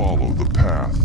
follow the path.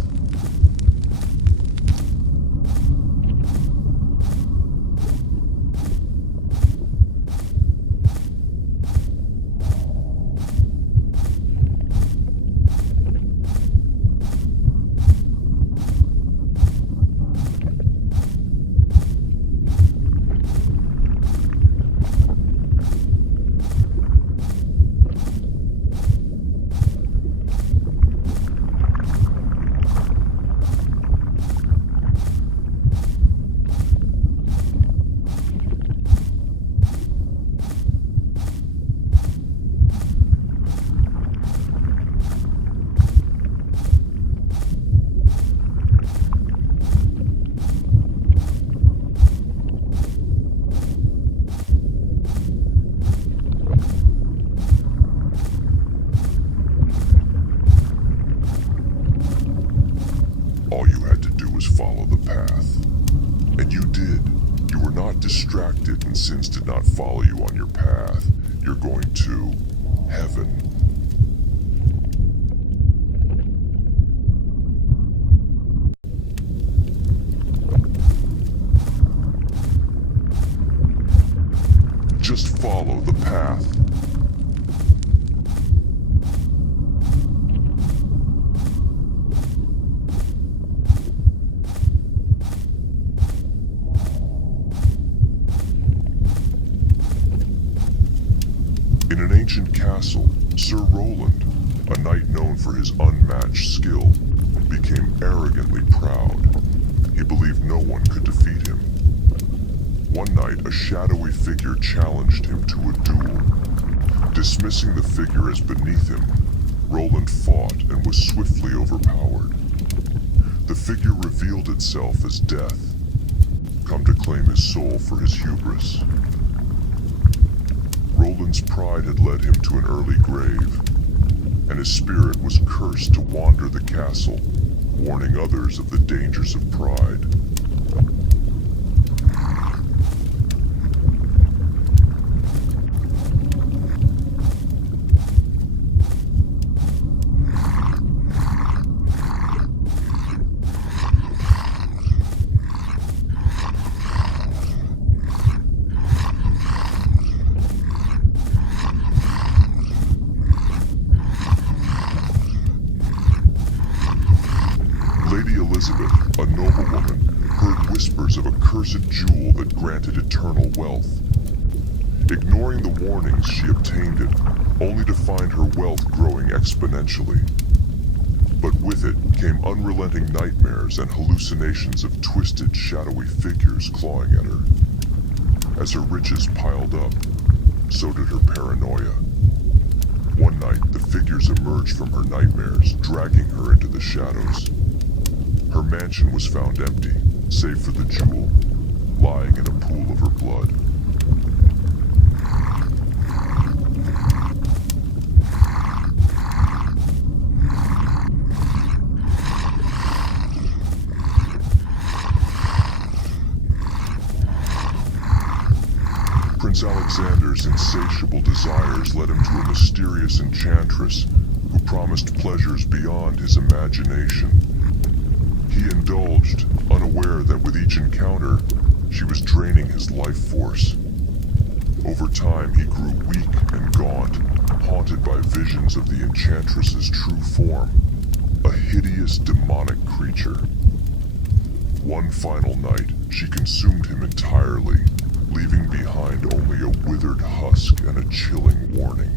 All you had to do was follow the path. And you did. You were not distracted, and sins did not follow you on your path. You're going to heaven. Just follow the path. In an ancient castle, Sir Roland, a knight known for his unmatched skill, became arrogantly proud. He believed no one could defeat him. One night, a shadowy figure challenged him to a duel. Dismissing the figure as beneath him, Roland fought and was swiftly overpowered. The figure revealed itself as Death, come to claim his soul for his hubris. Roland's pride had led him to an early grave, and his spirit was cursed to wander the castle, warning others of the dangers of pride. Elizabeth, a noblewoman, heard whispers of a cursed jewel that granted eternal wealth. Ignoring the warnings, she obtained it, only to find her wealth growing exponentially. But with it came unrelenting nightmares and hallucinations of twisted, shadowy figures clawing at her. As her riches piled up, so did her paranoia. One night, the figures emerged from her nightmares, dragging her into the shadows. Her mansion was found empty, save for the jewel, lying in a pool of her blood. Prince Alexander's insatiable desires led him to a mysterious enchantress who promised pleasures beyond his imagination. He indulged, unaware that with each encounter, she was draining his life force. Over time, he grew weak and gaunt, haunted by visions of the enchantress's true form, a hideous demonic creature. One final night, she consumed him entirely, leaving behind only a withered husk and a chilling warning.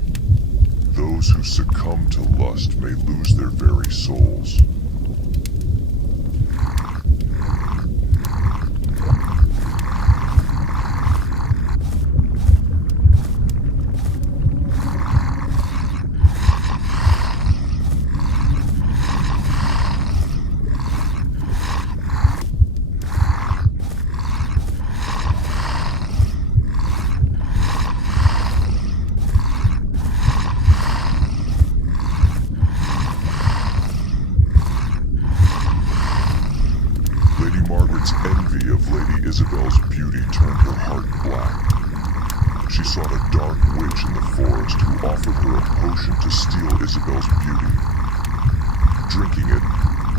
Those who succumb to lust may lose their very souls. Envy of Lady Isabel's beauty turned her heart black. She sought a dark witch in the forest who offered her a potion to steal Isabel's beauty. Drinking it,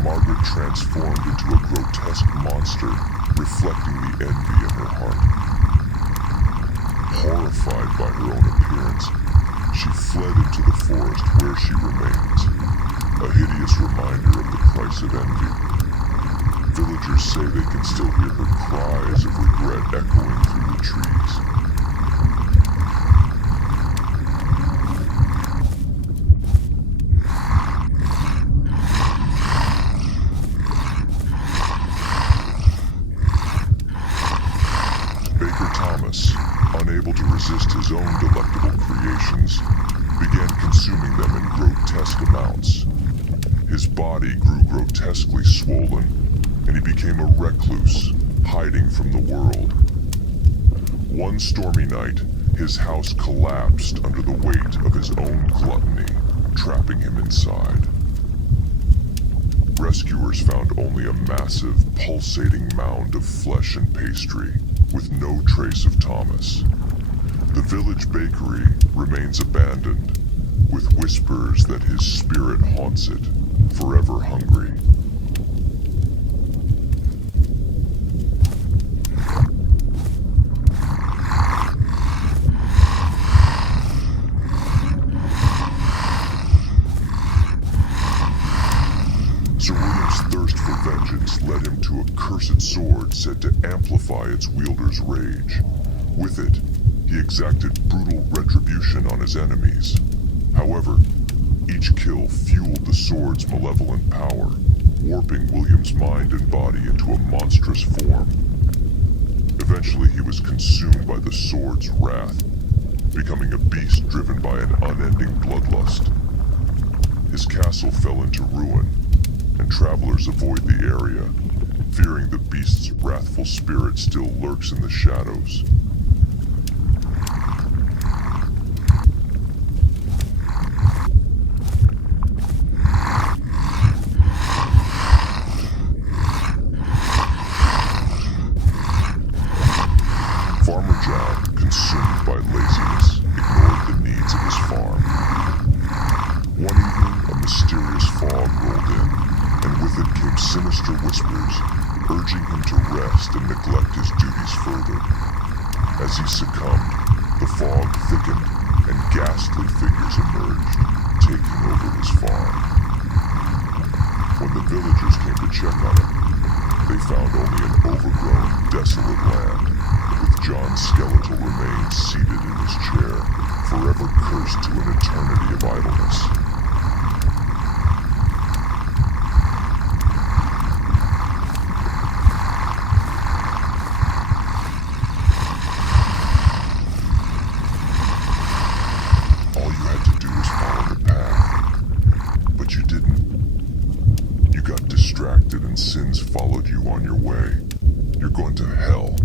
Margaret transformed into a grotesque monster, reflecting the envy in her heart. Horrified by her own appearance, she fled into the forest where she remains, a hideous reminder of the price of envy. Villagers say they can still hear her cries of regret echoing through the trees. Unable to resist his own delectable creations, began consuming them in grotesque amounts. His body grew grotesquely swollen, and he became a recluse, hiding from the world. One stormy night, his house collapsed under the weight of his own gluttony, trapping him inside. Rescuers found only a massive, pulsating mound of flesh and pastry, with no trace of Thomas. The village bakery remains abandoned, with whispers that his spirit haunts it, forever hungry. Sir William's thirst for vengeance led him to a cursed sword said to amplify its wielder's rage. With it, he exacted brutal retribution on his enemies. However, each kill fueled the sword's malevolent power, warping William's mind and body into a monstrous form. Eventually, he was consumed by the sword's wrath, becoming a beast driven by an unending bloodlust. His castle fell into ruin, and travelers avoid the area, fearing the beast's wrathful spirit still lurks in the shadows. Farmer John, consumed by laziness, ignored the needs of his farm. One evening, a mysterious fog rolled in, and with it came sinister whispers, urging him to rest and neglect his duties further. As he succumbed, the fog thickened, and ghastly figures emerged, taking over his farm. When the villagers came to check on him, they found only an overgrown, desolate land, with John's skeletal remains seated in his chair, forever cursed to an eternity of idleness. All you had to do was follow the path, but you didn't. You got distracted and sins followed you on your way. You're going to hell.